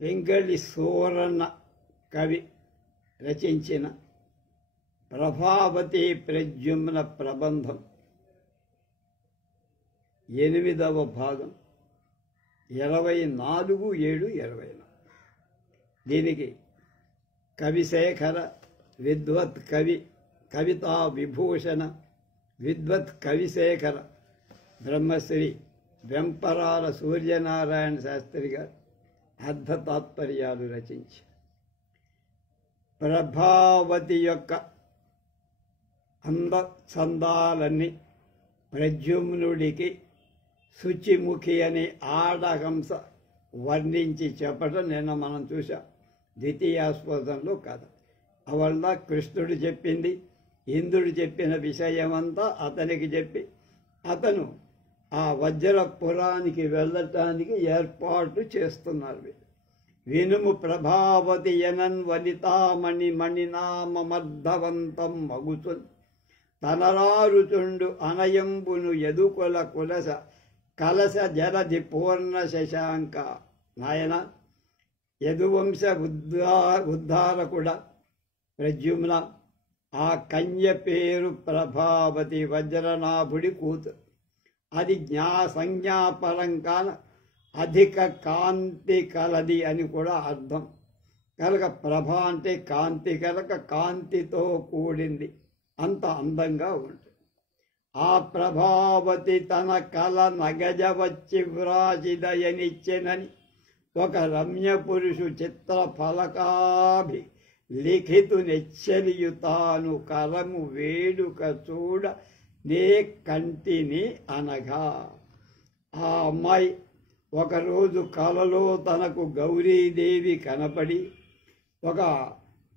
పింగళి సూరన్న కవి రచించిన ప్రభావతి ప్రద్యుమ్న ప్రబంధం 8వ భాగం 24/7/24. దీనికి కవిశేఖర విద్వత్ కవి కవితా విభూషణ విద్వత్ కవిశేఖర బ్రహ్మశ్రీ వెంపరాల సూర్యనారాయణ శాస్త్రి గారు అర్థ తాత్పర్యాలు రచించి ప్రభావతి యొక్క అందచందాలన్నీ ప్రద్యుమ్నుడికి శుచిముఖి అనే ఆడహంస వర్ణించి చెప్పటం నిన్న మనం చూసాం ద్వితీయాస్పదంలో కథ. అవల్ల కృష్ణుడు చెప్పింది, ఇంద్రుడు చెప్పిన విషయమంతా అతనికి చెప్పి అతను ఆ వజ్రపురానికి వెళ్ళటానికి ఏర్పాటు చేస్తున్నారు. వినుము ప్రభావతి యనన్ వనితామణి మణినామమర్ధవంతం మగుచున్ తనరారుచుండు అనయంబును యదుకుల కులస కలస జలధి పూర్ణ శశాంక. నాయన, యదువంశ ఉద్ధారకుడ ప్రద్యుమ్న, ఆ కన్య పేరు ప్రభావతి, వజ్రనాభుడి కూతురు. అది సంజ్ఞాపరంకాన అధిక కాంతి కలది అని కూడా అర్థం. కనుక ప్రభ అంటే కాంతి, కనుక కాంతితో కూడింది, అంత అందంగా ఉంటుంది. ఆ ప్రభావతి తన కల నగజ వచ్చి వ్రాజిదయనిచ్చెనని ఒక రమ్య పురుషు చిత్ర ఫలకాభి లిఖితు నెచ్చలియు తాను కరము వేడుక చూడ నే కంటిని అనగా. ఆ అమ్మాయి ఒకరోజు కలలో తనకు గౌరీదేవి కనపడి ఒక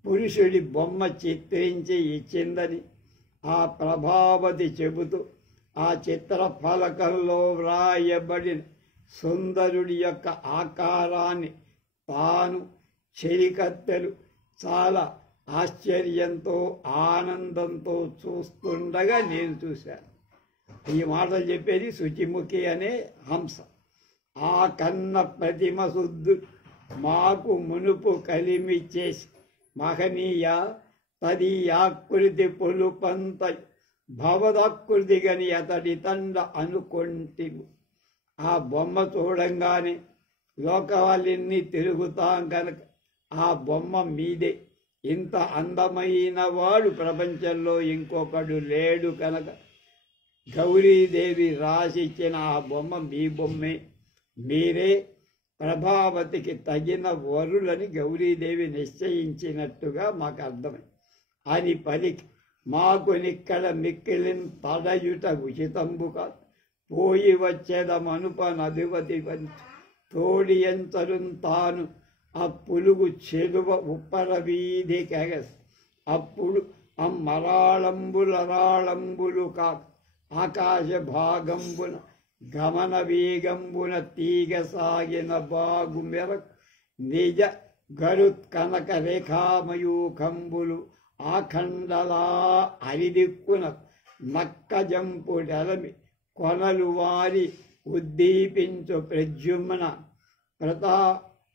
పురుషుడి బొమ్మ చిత్రించి ఇచ్చిందని ఆ ప్రభావతి చెబుతూ ఆ చిత్ర ఫలకంలో వ్రాయబడిన సుందరుడి యొక్క ఆకారాన్ని తాను చెలికత్తెలు చాలా ఆశ్చర్యంతో ఆనందంతో చూస్తుండగా నేను చూశాను. ఈ మాటలు చెప్పేది శుచిముఖి అనే హంస. ఆ కన్న ప్రతిమ శుద్ధు మాకు మునుపు కలిమిచ్చేసి మహనీయ తదీయాకృతి పొలుపంత భవదాకృతి గని అతడి తండ అనుకొంటిము. ఆ బొమ్మ చూడంగానే లోకాలన్నీ తిరుగుతాం కనుక ఆ బొమ్మ మీదే. ఇంత అందమైన వాడు ప్రపంచంలో ఇంకొకడు లేడు కనుక గౌరీదేవి రాసిచ్చిన ఆ బొమ్మ మీ బొమ్మే. మీరే ప్రభావతికి తగిన వరులని గౌరీదేవి నిశ్చయించినట్టుగా మాకు అర్థమై అని పలికి మాకు నిక్కడ మిక్కిలిన్ తడయుట ఉచితంబు కాదు. పోయి వచ్చేదమనుప నదివతి తోడియంచరున్ తాను ఆ పులుగు చెలువ ఉప్పర వీధి కెగస్. అప్పుడు అమ్మరాళంబులరాళంబులు కాక ఆకాశ భాగంబున గమన వేగంబున తీగ సాగిన బాగు మెరకు నిజ గరుత్ కనక రేఖామయూఖంబులు ఆఖండలా అరిదిక్కున నక్కజంపుడెలమి కొనలు వారి ఉద్దీపించు ప్రద్యుమ్న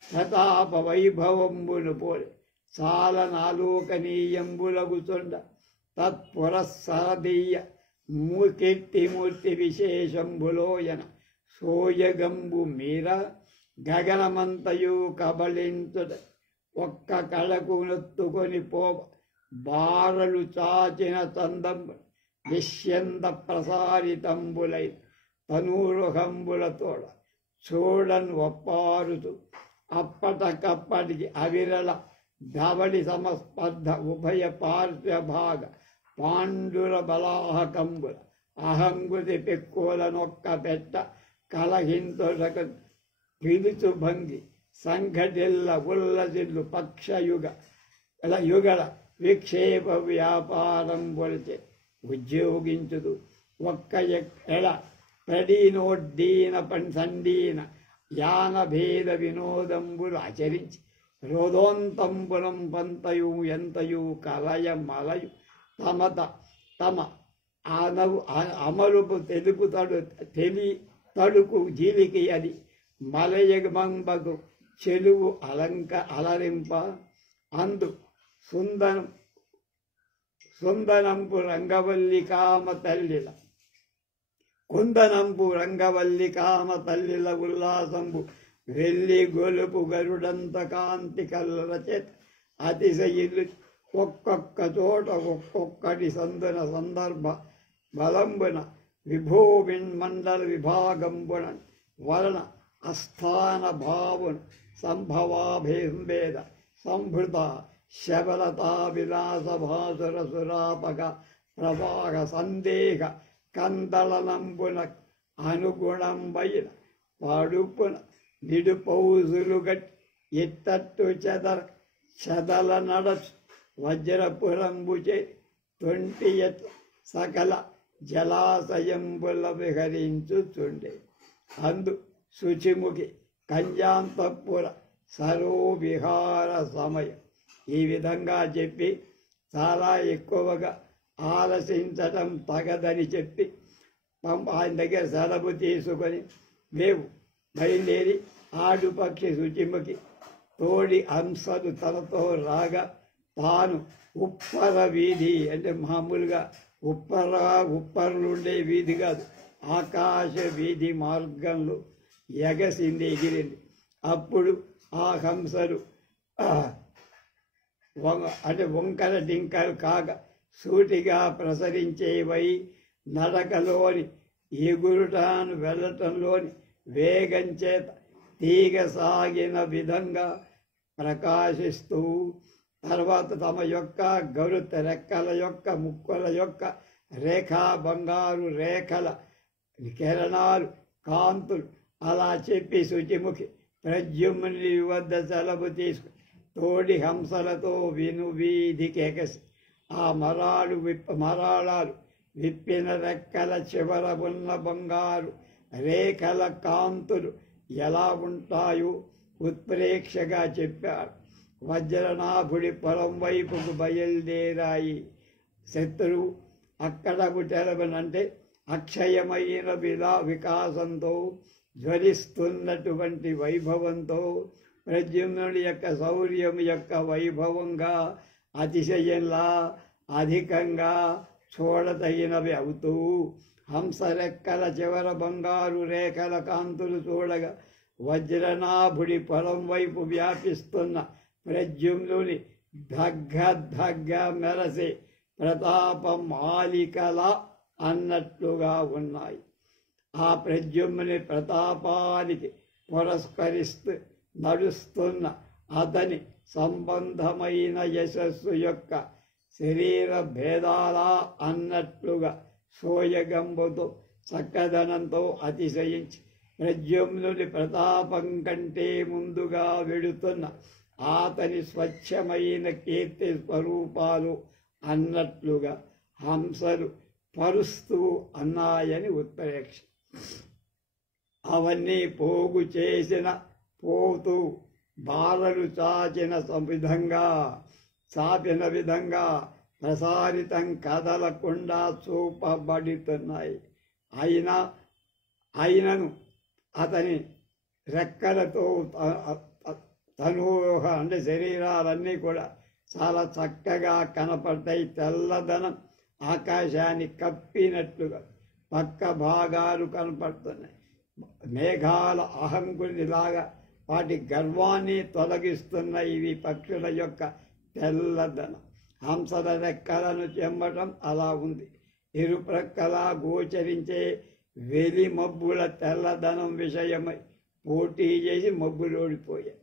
ప్రతాప వైభవంబులు పోలి చాలనాలోకనీయంబులగుచుండ తత్పురస్సరదీయ కీర్తిమూర్తి విశేషంబులోయన సోయగంబు మీర గగనమంతయు కబళించుట ఒక్క కళకు నొత్తుకొని పోవ బారలు చాచిన చందంబు నిశ్యంద ప్రసారితంబులై తనూరుహంబులతోడ చూడన్ ఒప్పారుతూ అప్పటికప్పటికి అవిరళ ధవళి సమస్పర్ధ ఉభయ పార్శ్వభాగ పాండుర బలాహకంబుల అహంగుతి పెక్కులనొక్క పెట్ట కలహింతుడక పిలుచు భంగి సంఘటిల్ల ఉల్లసిల్లు పక్షయుగ యుగల విక్షేప వ్యాపారం పొలిచే ఉద్యోగించుదు ఒక్క ఎడ ప్రడీనోడ్డీన సండీన యాన భేద వినోదంబులు ఆచరించి రోదోంతంబులం పంతయు ఎంతయు కలయ మలయు తమ అమలుపు తెలుపు తడుకు జీలికి అది మలయమంబకు చెలువు అలరింప అందు సుందనంపు రంగవల్లి కామ తల్లిల కుందనంపు రంగవల్లి కామ తల్లిల ఉల్లాసంబు వెళ్ళి గొలుపు గరుడంత కాంతి కల్లల చేత అతిశయిల్లు ఒక్కొక్క చోట ఒక్కొక్కటి సందర్భ బలంబున విభూమిన్ మండల విభాగంబున వలన అస్థాన భావున సంభవాభేద సంభృత శబలతా విలాస భాసుర సురాపక ప్రవాహ సందేహ కందళనంబున అనుగుణంబైన పడుపున నిడుపౌజులుగట్ ఎత్తట్టు చెదల నడచు వజ్రపురంబుచే తొంటి సకల జలాశయంబుల విహరించుచుండే అందు శుచిముఖి కంజాంతపుర సరోవిహార సమయం. ఈ విధంగా చెప్పి చాలా ఎక్కువగా ఆలసించటం తగదని చెప్పి ఆయన దగ్గర సెలవు తీసుకొని మేము బయలుదేరి ఆడుపక్షి శుచిముఖి తోడి హంసలు తనతో రాగా తాను ఉప్పర వీధి అంటే మామూలుగా ఉప్పర్లుండే వీధి కాదు, ఆకాశ వీధి మార్గంలో ఎగసింది, ఎగిరింది. అప్పుడు ఆ హంసలు అంటే వంకర డింకలు కాగా సూటిగా ప్రసరించేవై నడకలోని ఎగురుటాను వెళ్ళటంలోని వేగం చేత తీగ సాగిన విధంగా ప్రకాశిస్తూ తర్వాత తమ యొక్క గరుత రెక్కల యొక్క ముక్కల యొక్క రేఖా బంగారు రేఖల కిరణాలు కాంతులు అలా చెప్పి శుచిముఖి ప్రద్యుమ్నుని వద్ద సెలవు తీసుకు తోడి హంసలతో విను వీధికి ఎగసి ఆ మరాళాలు విప్పిన రెక్కల చివర ఉన్న బంగారు రేఖల కాంతులు ఎలా ఉంటాయో ఉత్ప్రేక్షగా చెప్పాడు. వజ్రనాభుడి పొలం వైపుకు బయలుదేరాయి. శత్రువు అక్కడకు తెలవనంటే అక్షయమైన వికాసంతో జ్వలిస్తున్నటువంటి వైభవంతో ప్రద్యుమ్నుడి యొక్క శౌర్యం యొక్క వైభవంగా అతిశయంలా అధికంగా చూడతగినవి అవుతూ హంసరెక్కల చివర బంగారు రేఖల కాంతులు చూడగా వజ్రనాభుడి పొలం వైపు వ్యాపిస్తున్న ప్రద్యుమ్నుని దగ్గ మెరసే ప్రతాపం మాలికల అన్నట్లుగా ఉన్నాయి. ఆ ప్రద్యుమ్నుని ప్రతాపానికి పురస్కరిస్తూ నడుస్తున్న అతని సంబంధమైన యశస్సు యొక్క శరీర భేదాల అన్నట్లుగా సోయగంబుతో చక్కదనంతో అతిశయించి ప్రద్యుమ్నుని ప్రతాపం కంటే ముందుగా వెడుతున్న అతని స్వచ్ఛమైన కీర్తి స్వరూపాలు అన్నట్లుగా హంసలు పరుస్తూ అన్నాయని ఉత్ప్రేక్ష. అవన్నీ పోగు చేసిన పోతూ బాలలు చాపిన విధంగా ప్రసారితం కదలకుండా చూపబడుతున్నాయి. అయినను అతని రెక్కలతో తనూహ అంటే శరీరాలన్నీ కూడా చాలా చక్కగా కనపడతాయి. తెల్లదనం ఆకాశాన్ని కప్పినట్లుగా పక్క భాగాలు కనపడుతున్నాయి. మేఘాల అహంకునిలాగా వాటి గర్వాన్ని తొలగిస్తున్న ఇవి పక్షుల యొక్క తెల్లదనం. హంసల రెక్కలను చెమ్మటం అలా ఉంది. ఇరుప్రక్కలా గోచరించే వెలి మబ్బుల తెల్లదనం విషయమై పోటీ చేసి మబ్బులు ఓడిపోయాయి.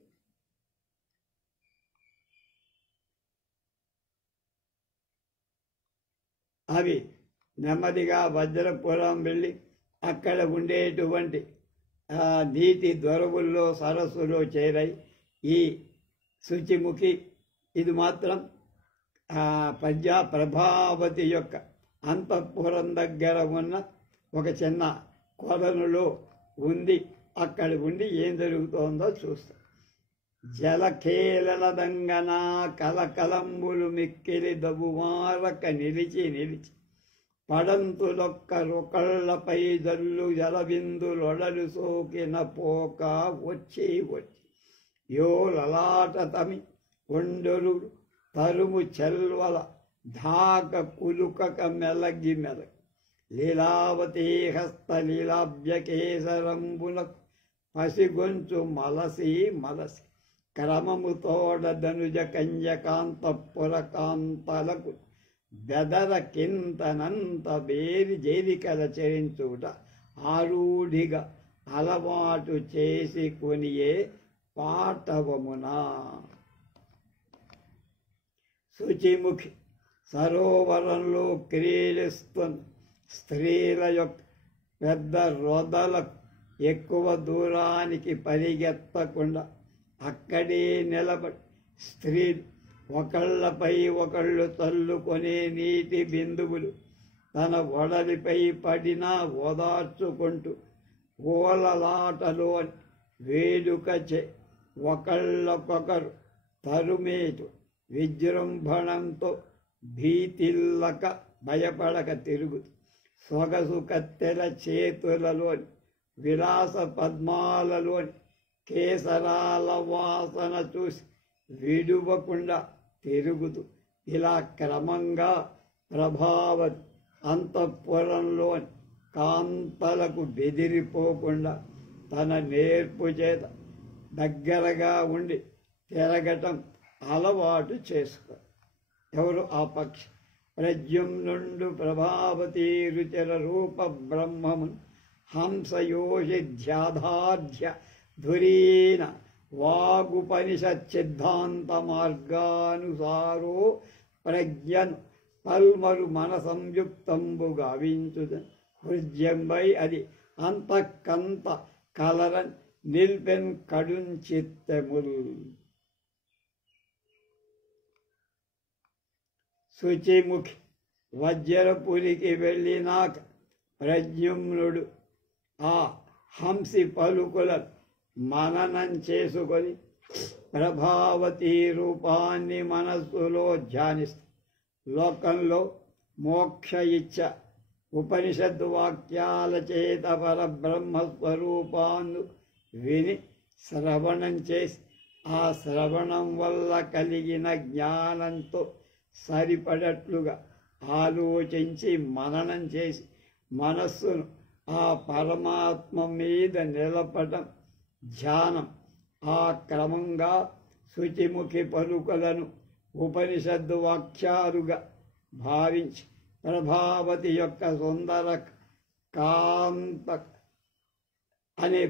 అవి నెమ్మదిగా వజ్రపురం వెళ్ళి అక్కడ ఉండేటువంటి నీటి దొరవుల్లో సరస్సులో చేరాయి. ఈ శుచిముఖి ఇది మాత్రం ప్రభావతి యొక్క అంతఃపురం దగ్గర ఉన్న ఒక చిన్న కొలనులో ఉంది. అక్కడ ఉండి ఏం జరుగుతోందో చూస్తాం. జలఖేళన దంగన కలకలంబులు మిక్కిలి దబుమారక నిలిచి పడంతులొక్క రొకళ్లపై జల్లు జలబిందులొడలు సోకిన పోక వచ్చి యో లలాటతమి ఒండొరు తరుము చెల్వల ధాక కులుకక మెలగి మెలగి లీలావతీ హస్త లీలాభ్యకేసరంబుల పసిగొంచు మలసి మలసి క్రమము తోడ ధనుజ కంజకాంత పురకాంతలకు బెదర కింతనంత బేరి జేరికల చరించుట ఆరూఢిగా అలవాటు చేసి కొనియే పాటవమునా. శుచిముఖి సరోవరంలో క్రీడిస్తున్న స్త్రీల యొక్క పెద్ద రొదలకు ఎక్కువ దూరానికి పరిగెత్తకుండా అక్కడే నిలబడి స్త్రీలు ఒకళ్ళపై ఒకళ్ళు చల్లుకొనే నీటి బిందువులు తన ఒడలిపై పడినా ఓదార్చుకుంటూ ఓలలాటలోని వేడుకచే ఒకళ్ళకొకరు తరుమేటు విజృంభణంతో భీతిల్లక భయపడక తిరుగుతూ సొగసు కత్తెల చేతులలోని విలాస పద్మాలలోని కేసరాల వాసన చూసి విడువకుండా తిరుగుతూ ఇలా క్రమంగా ప్రభావతి అంతఃపురంలోని కాంతలకు బెదిరిపోకుండా తన నేర్పు చేత దగ్గరగా ఉండి తిరగటం అలవాటు చేసుకో. ఎవరు ఆ పక్షి? ప్రద్యుమ్నుండు ప్రభావతీ రుచిర రూప బ్రహ్మమున్ హంసయోషిధ్యాధాధ్య ధురీన వాగుపనిషచ్చిద్ధాంత మార్గానుసారో ప్రజ్ఞను పల్మరు మన సంయుక్తంబు గావించుదని హృద్యంబై అది అంతకంత కలరన్ నిల్పెన్ కడుంచిత్తెముల్. శుచిముఖి వజ్రపురికి వెళ్ళినాక ప్రద్యుమ్నుడు ఆ హంసి పలుకుల మననం చేసుకొని ప్రభావతీ రూపాన్ని మనస్సులో ధ్యానిస్తూ లోకంలో మోక్ష ఇచ్చ ఉపనిషత్తు వాక్యాల చేత పరబ్రహ్మస్వరూపాన్ని విని శ్రవణం చేసి ఆ శ్రవణం వల్ల కలిగిన జ్ఞానంతో సరిపడట్లుగా ఆలోచించి మననం చేసి మనస్సును ఆ పరమాత్మ మీద నిలపడం ధ్యానం. ఆ క్రమంగా శుచిముఖి పలుకలను ఉపనిషత్తు వాక్యాలుగా భావించి ప్రభావతి యొక్క సుందర కాంత అనే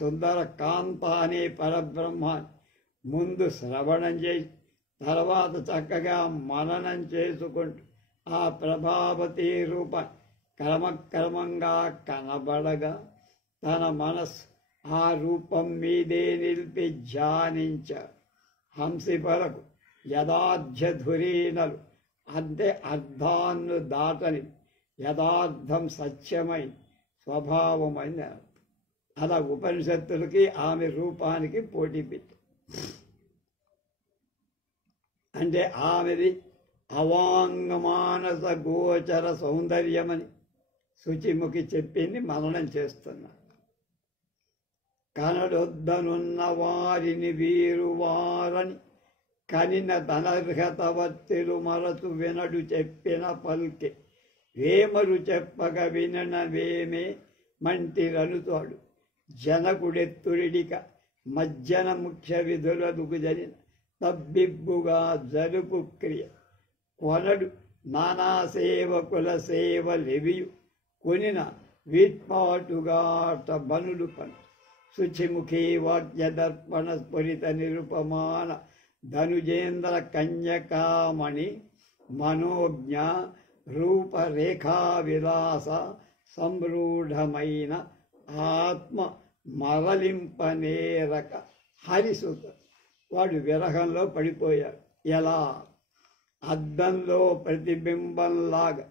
సుందర కాంత అనే పరబ్రహ్మాన్ని ముందు శ్రవణం చేసి తర్వాత చక్కగా మననం చేసుకుంటూ ఆ ప్రభావతి రూపం క్రమక్రమంగా కనబడగా తన మనస్సు ఆ రూపం మీదే నిలిపి ధ్యానించారు. హంసిపలకు యథార్థధురీనలు అంటే అర్థాన్ని దాటని యథార్థం సత్యమైన స్వభావమైన అలా ఉపనిషత్తులకి ఆమె రూపానికి పోటీ పెట్టి అంటే ఆమెది అవాంగమానస గోచర సౌందర్యమని శుచిముఖి చెప్పింది మననం చేస్తున్నా. కనడొద్దనున్న వారిని వీరు వారని కనిన ధనర్హత వత్తిలు మరచు వినడు చెప్పిన పల్కె వేమరు చెప్పక వినన వేమే మంటిరనుతాడు జనకుడెత్తుడిక మజ్జన ముఖ్య విధులకు జరిన తబ్బిబ్బుగా జరుపు క్రియ కొనడు నానా సేవకుల సేవలెవియు కొనిన వీట్పాటుగాట బనులు పను శుచిముఖీ వాక్య దర్పణ స్ఫురిత నిరుపమాన ధనుజేంద్ర కన్యకామణి మనోజ్ఞ రూపరేఖా విలాస సంరూఢమైన ఆత్మ మరలింపనేరక హరిసుత. వాడు విరహంలో పడిపోయాడు. ఎలా? అద్దంలో ప్రతిబింబంలాగా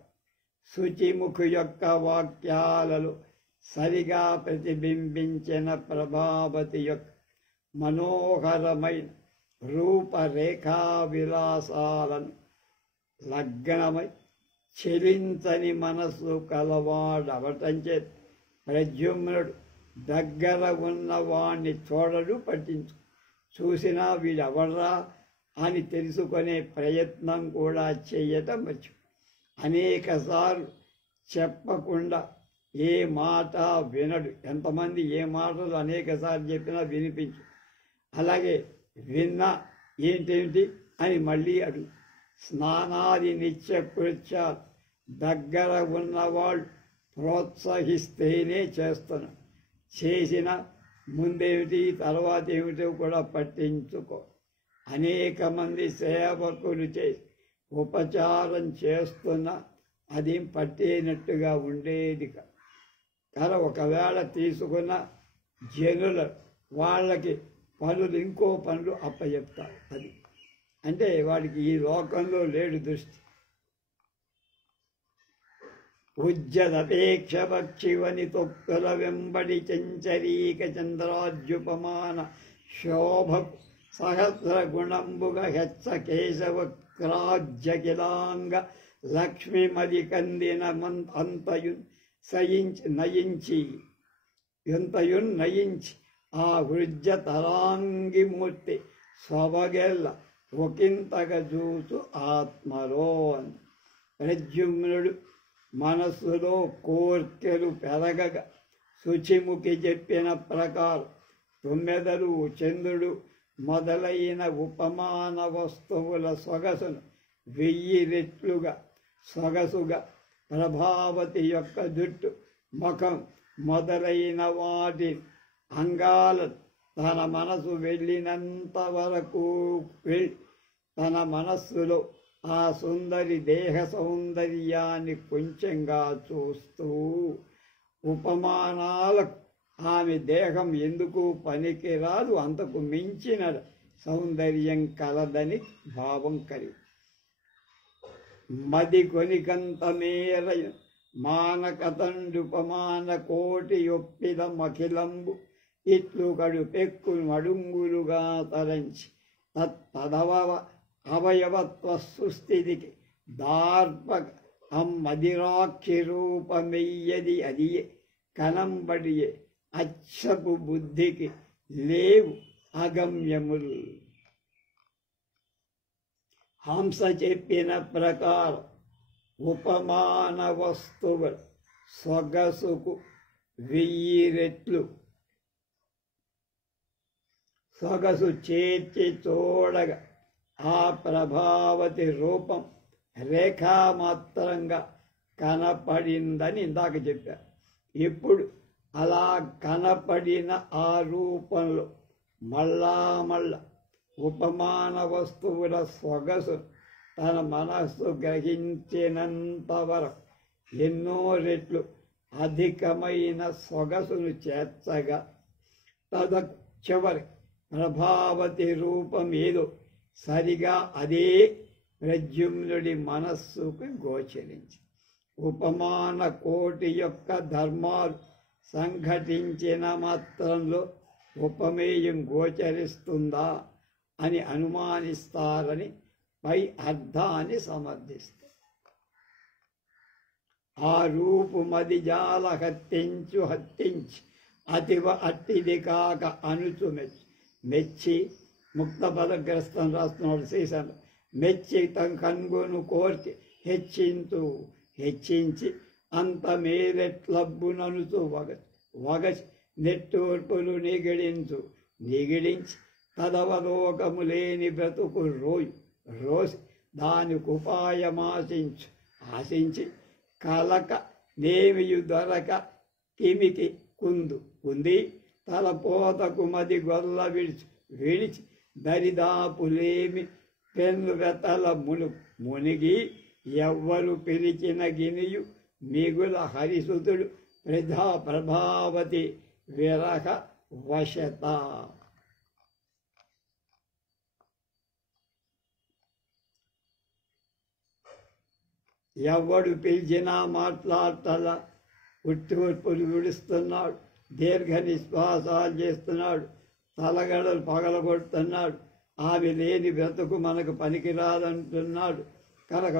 శుచిముఖి యొక్క వాక్యాలలో సరిగా ప్రతిబింబించిన ప్రభావతి యొక్క మనోహరమైన రూపరేఖా విలాసాలను లగ్నమై చెలించని మనస్సు కలవాడవటం చేత ప్రద్యుమ్నుడు దగ్గర ఉన్న వాణ్ణి చూడడు, పట్టించు. చూసినా వీడెవర్రా అని తెలుసుకునే ప్రయత్నం కూడా చేయటం వచ్చు. అనేకసార్లు చెప్పకుండా ఏ మాట వినడు. ఎంతమంది ఏ మాటలు అనేకసార్లు చెప్పినా వినిపించు. అలాగే విన్నా ఏంటేంటి అని మళ్ళీ అడుగు. స్నానాది నిత్యకృత్యాలు దగ్గర ఉన్నవాళ్ళు ప్రోత్సహిస్తేనే చేస్తాను. చేసిన ముందేమిటి తర్వాత ఏమిటో కూడా పట్టించుకో. అనేక మంది సేవకులు చేసి ఉపచారం చేస్తున్నా అది పట్టేనట్టుగా ఉండేది కాదు. ఒకవేళ తీసుకున్న జనులు వాళ్ళకి పనులు ఇంకో పనులు అప్పచెప్తారు. అది అంటే వాడికి ఈ లోకంలో లేడు దృష్టి. ఉజ్జదపేక్ష పక్షివని తొక్కుల వెంబడి చంచరీక చంద్రాద్యుపమాన శోభకు సహస్ర గుణంబుగ హెచ్చ కేశవక్రాజ్యకిలాంగ లక్ష్మీమది కందిన అంతయున్ నయించి ఆ వృజ్జ తరాంగిమూర్తి స్వభగెల్ల ఒకంతగా చూసు ఆత్మలో. ప్రద్యుమ్నుడు మనస్సులో కోర్కెలు పెరగగా శుచిముఖి చెప్పిన ప్రకారం తుమ్మెదలు చంద్రుడు మొదలైన ఉపమాన వస్తువుల సొగసును 1000 రెట్లుగా సొగసుగా ప్రభావతి యొక్క జుట్టు ముఖం మొదలైన వాటి అంగాలను తన మనసు వెళ్ళినంత వరకు తన మనస్సులో ఆ సుందరి దేహ సౌందర్యాన్ని కొంచెంగా చూస్తూ ఉపమానాలకు ఆమె దేహం ఎందుకు పనికిరాదు, అంతకు మించిన సౌందర్యం కలదని భావం కలిగి మది కొనికంత మేర మానకతండుపమాన కోటి ఒప్పిద మఖిలంబు ఇట్లు కడుపెక్కు మడుంగులుగా తలంచి తదవ అవయవత్వ సుస్థితికి దార్పక అమ్మదిరాక్షి రూపమెయ్యది అదియే కనంబడియే అచ్చపు బుద్ధికి లేవు అగమ్యములు. హంస చెప్పిన ప్రకారం ఉపమాన వస్తువులు సొగసుకు 1000 రెట్లు సొగసు చేర్చి చూడగా ఆ ప్రభావతి రూపం రేఖామాత్రంగా కనపడిందని ఇందాక చెప్పారు. ఇప్పుడు అలా కనపడిన ఆ రూపంలో మళ్ళా ఉపమాన వస్తువుల సొగసు తన మనస్సు గ్రహించినంత వరకు ఎన్నో రెట్లు అధికమైన సొగసును చేర్చగా చివరి ప్రభావతి రూపం ఏదో సరిగా అదే ప్రద్యుమ్నుడి మనస్సుకు గోచరించి ఉపమాన కోటి యొక్క ధర్మాలు సంఘటించిన మాత్రంలో ఉపమేయం గోచరిస్తుందా అని అనుమానిస్తారని పై అర్థాన్ని సమర్థిస్తారు. ఆ రూపు మది జాల హత్తించి అతివ అట్టిది కాక అనుచు మెచ్చి ముక్త పదగ్రస్తం రాస్తున్నాడు సీసన్. మెచ్చి తన కన్గును కోర్చి హెచ్చించి అంత మేరెట్లబ్బుననుచు వగచి నెట్టూర్పులు నిగిడించి తదవలోకము లేని బ్రతుకు రోసి దానికి ఆశించి కలక నేమియు దొరక కిమికి కుంది తలపోతకు మది గొల్ల విడిచి దరిదాపులేమి పెన్ను వెతల మునిగి ఎవ్వరు పిలిచిన గినియు మిగుల హరిసుతుడు ప్రభావతి విరహ వశత. ఎవడు పిలిచినా మాట్లాడతల ఉట్టూర్పులు విడుస్తున్నాడు, దీర్ఘ నిశ్వాసాలు చేస్తున్నాడు, తలగడలు పగలగొడుతున్నాడు, ఆమె లేని బ్రతుకు మనకు పనికిరాదంటున్నాడు. కనుక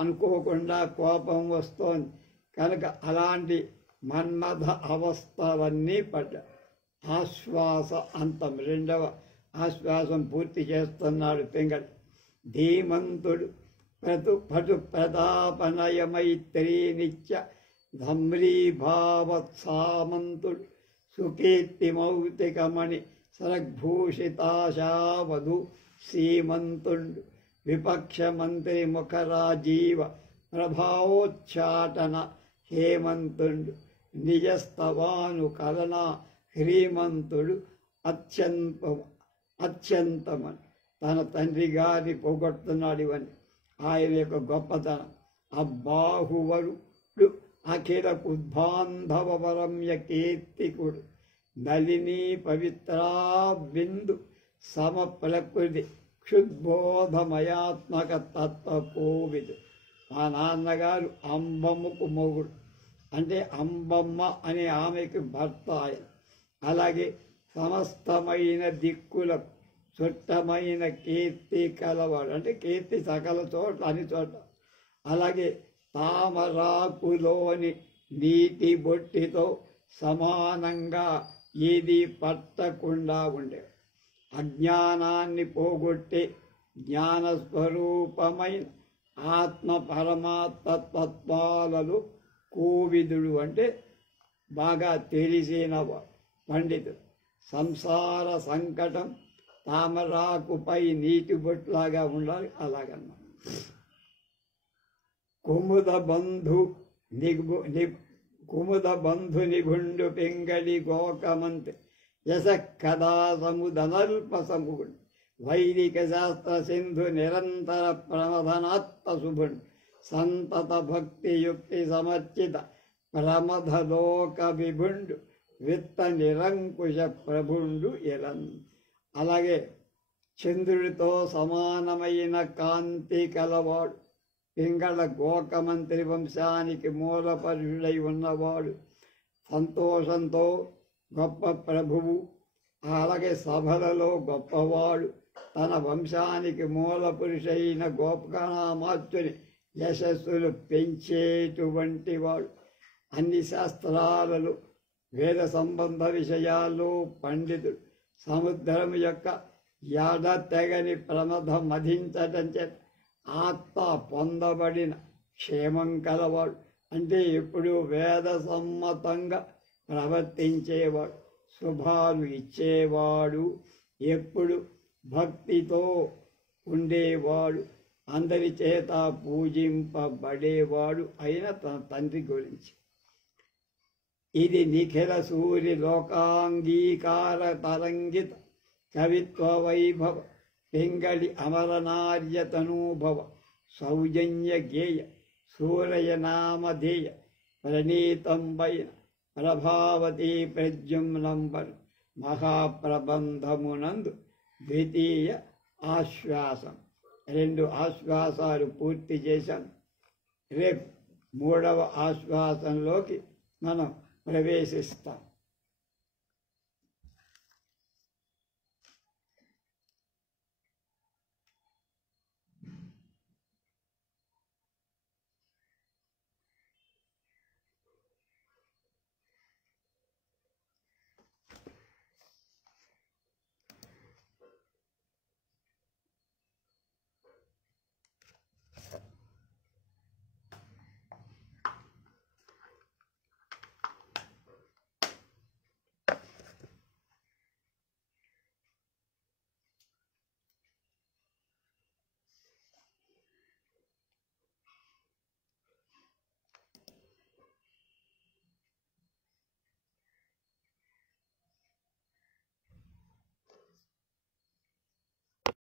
అనుకోకుండా కోపం వస్తోంది. కనుక అలాంటి మన్మథ అవస్థలన్నీ పడ్డా. ఆశ్వాస అంతం 2వ ఆశ్వాసం పూర్తి చేస్తున్నాడు పింగళి. ధీమంతుడు పటు ప్రతాపనయమైత్రీ నిత్య ధమ్రీభావత్సామంతుడు సుకీర్తిమౌతికమణి సరగ్భూషితాశావధు సీమంతుండు విపక్ష మంత్రి ముఖరాజీవ ప్రభావోచ్చాటన హేమంతుండు నిజస్తవాను కలనా హ్రీమంతుడు అత్యంతమని తన తండ్రి గారిని పోగొడుతున్నాడు. ఇవన్నీ ఆయన యొక్క గొప్పతనం. అబ్బాహువరుడు అఖిల ఉద్బాంధవరమ్య కీర్తికుడు నలిని పవిత్రా బిందు సమ ప్రకృతి క్షుద్బోధమయాత్మక తత్వకోవిదు. మా నాన్నగారు అంబమ్మకు మొగుడు, అంటే అంబమ్మ అనే ఆమెకు భర్త ఆయన. అలాగే సమస్తమైన దిక్కులకు చుట్టమైన కీర్తి కలవాడు, అంటే కీర్తి సకల చోట్ల అన్ని చోట్ల. అలాగే తామరాకులోని నీటి బొట్టితో సమానంగా ఏది పట్టకుండా ఉండే అజ్ఞానాన్ని పోగొట్టే జ్ఞానస్వరూపమైన ఆత్మ పరమాత్మతత్వాలలో కోవిదుడు, అంటే బాగా తెలిసిన పండితుడు. సంసార సంకటం తామరాకుపై నీటి బొట్లాగా ఉండాలి, అలాగన్నమాట. కుముద బంధు నిభుండు పింగళి గోకమంతి యశ కదా సముదనల్ప సముగుండు వైదిక శాస్త్ర సింధు నిరంతర ప్రమథనాత్మ శుభుండు సంతత భక్తి యుక్తి సమర్చిత ప్రమథలోక విభుండు విత్త నిరంకుశ ప్రభుండు ఎలన్. అలాగే చంద్రుడితో సమానమైన కాంతి కలవాడు, పింగళ గోకమంత్రి వంశానికి మూల పరుషుడై ఉన్నవాడు, సంతోషంతో గొప్ప ప్రభువు, అలాగే సభలలో గొప్పవాడు, తన వంశానికి మూల పురుషైన గోపకనామాత్యుని యశస్సులు పెంచేటువంటి వాడు. అన్ని శాస్త్రాలలో వేద సంబంధ విషయాల్లో పండితుడు. సముద్రం యొక్క యాడ తెగని ప్రమథ మధించటం చేత ఆత్మ పొందబడిన క్షేమం కలవాడు, అంటే ఎప్పుడు వేద సమ్మతంగా ప్రవర్తించేవాడు, శుభాలు ఇచ్చేవాడు, ఎప్పుడు భక్తితో ఉండేవాడు, అందరి చేత పూజింపబడేవాడు అయిన తన తండ్రి గురించి. ఇది నిఖిల సూర్య లోకాంగీకార తరంగిత కవిత్వ వైభవ పింగళి అమరనార్యతనూభవ సౌజన్య గేయ సూరయనామధేయ ప్రణీతంబైన ప్రభావతీ ప్రద్యుమ్నంబరు మహాప్రబంధమునందు ద్వితీయ ఆశ్వాసం. 2 ఆశ్వాసాలు పూర్తి చేశాం. రేపు 3వ ఆశ్వాసంలోకి మనం ప్రవేశిస్తాం.